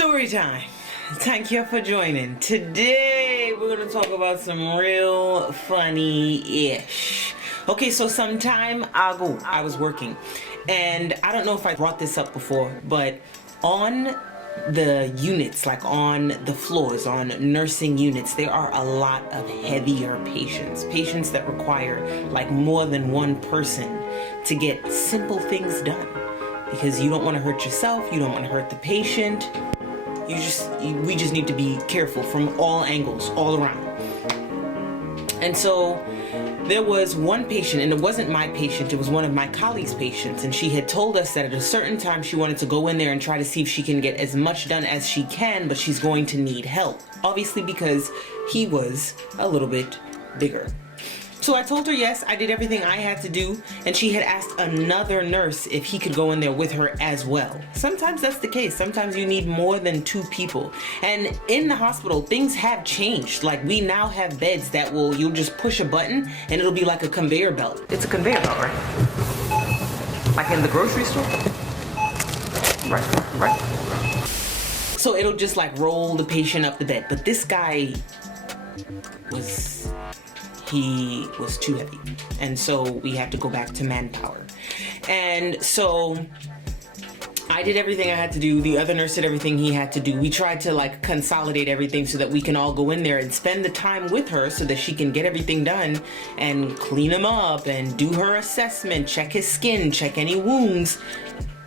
Story time. Thank you for joining. Today we're gonna talk about some real funny-ish. Okay, so some time ago I was working, and I don't know if I brought this up before, but on the units, like on the floors, on nursing units, there are a lot of heavier patients that require like more than one person to get simple things done, because you don't want to hurt yourself, you don't want to hurt the patient. We just need to be careful from all angles, all around. And so there was one patient, and it wasn't my patient, it was one of my colleagues' patients, and she had told us that at a certain time she wanted to go in there and try to see if she can get as much done as she can, but she's going to need help, obviously, because he was a little bit bigger. So I told her yes, I did everything I had to do, and she had asked another nurse if he could go in there with her as well. Sometimes that's the case. Sometimes you need more than two people. And in the hospital, things have changed. Like, we now have beds that you'll just push a button and it'll be like a conveyor belt. It's a conveyor belt, right? Like in the grocery store? Right. So it'll just like roll the patient up the bed. But this guy he was too heavy, and so we had to go back to manpower. And so I did everything I had to do, the other nurse did everything he had to do. We tried to like consolidate everything so that we can all go in there and spend the time with her so that she can get everything done and clean him up and do her assessment, check his skin, check any wounds.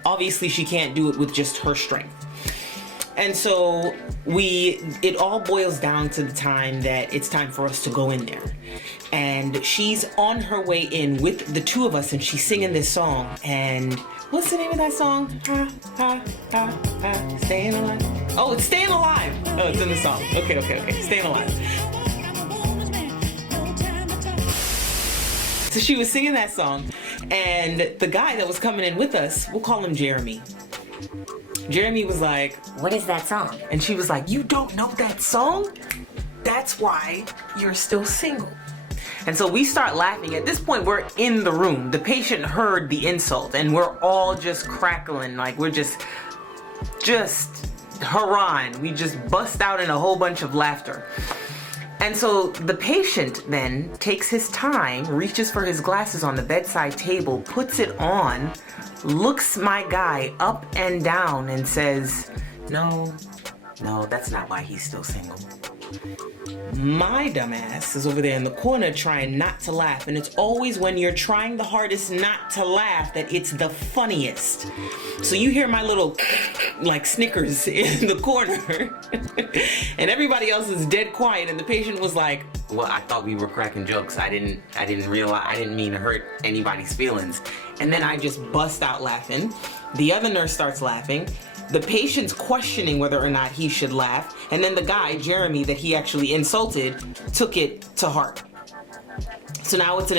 Obviously she can't do it with just her strength. And so it all boils down to the time that it's time for us to go in there. And she's on her way in with the two of us, and she's singing this song. And what's the name of that song? Staying Alive. Oh, it's Staying Alive. Oh, it's in the song. Okay. Staying Alive. So she was singing that song, and the guy that was coming in with us, we'll call him Jeremy. Jeremy was like, "What is that song?" And she was like, "You don't know that song? That's why you're still single." And so we start laughing. At this point, we're in the room. The patient heard the insult, and we're all just crackling. Like, we're just haran. We just bust out in a whole bunch of laughter. And so the patient then takes his time, reaches for his glasses on the bedside table, puts it on, looks my guy up and down and says, no, that's not why he's still single. My dumbass is over there in the corner trying not to laugh, and it's always when you're trying the hardest not to laugh that it's the funniest. So you hear my little like snickers in the corner and everybody else is dead quiet, and the patient was like, "Well, I thought we were cracking jokes. I didn't realize, I didn't mean to hurt anybody's feelings." And then I just bust out laughing. The other nurse starts laughing. The patient's questioning whether or not he should laugh. And then the guy, Jeremy, that he actually insulted, took it to heart. So now it's the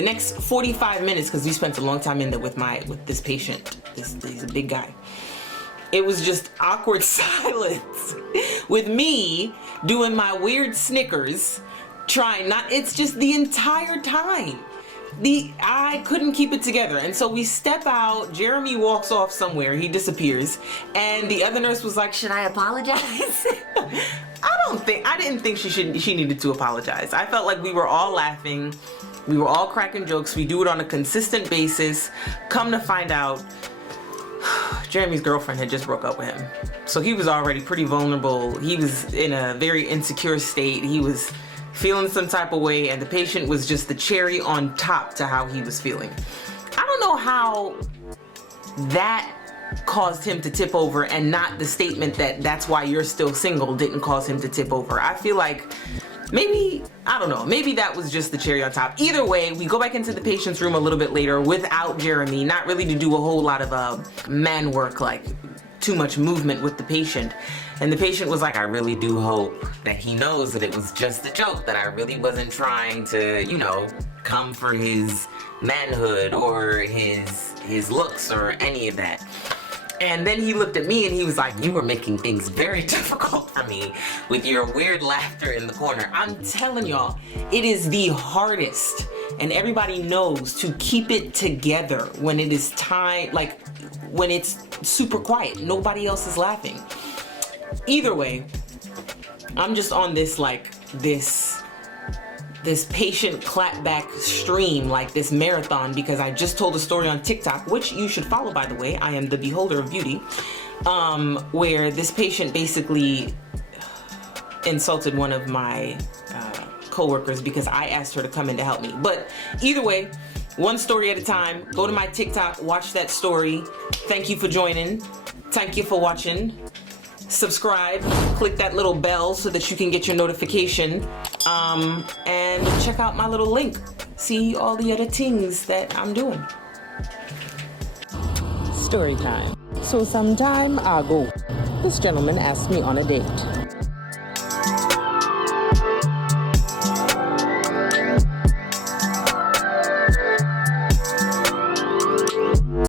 next 45 minutes, because we spent a long time in there with this patient. He's a big guy. It was just awkward silence with me doing my weird snickers, it's just the entire time. I couldn't keep it together. And so we step out, Jeremy walks off somewhere, he disappears, and the other nurse was like, "Should I apologize?" I didn't think she needed to apologize. I felt like we were all laughing, we were all cracking jokes, we do it on a consistent basis. Come to find out, Jeremy's girlfriend had just broke up with him. So he was already pretty vulnerable. He was in a very insecure state. He was feeling some type of way, and the patient was just the cherry on top to how he was feeling. I don't know how that caused him to tip over, and not the statement that that's why you're still single didn't cause him to tip over. I feel like maybe that was just the cherry on top. Either way, we go back into the patient's room a little bit later without Jeremy, not really to do a whole lot of man work, like too much movement with the patient. And the patient was like, "I really do hope that he knows that it was just a joke, that I really wasn't trying to, come for his manhood or his looks or any of that." And then he looked at me and he was like, "You were making things very difficult for me with your weird laughter in the corner." I'm telling y'all, it is the hardest and everybody knows to keep it together when it is time, like when it's super quiet, nobody else is laughing. Either way, I'm just on this like this patient clapback stream, like this marathon, because I just told a story on TikTok, which you should follow, by the way. I am the beholder of beauty, where this patient basically insulted one of my co-workers because I asked her to come in to help me. But either way, one story at a time. Go to my TikTok, watch that story. Thank you for joining. Thank you for watching. Subscribe, click that little bell so that you can get your notification, and check out my little link. See all the other things that I'm doing. Story time. So some time ago, this gentleman asked me on a date.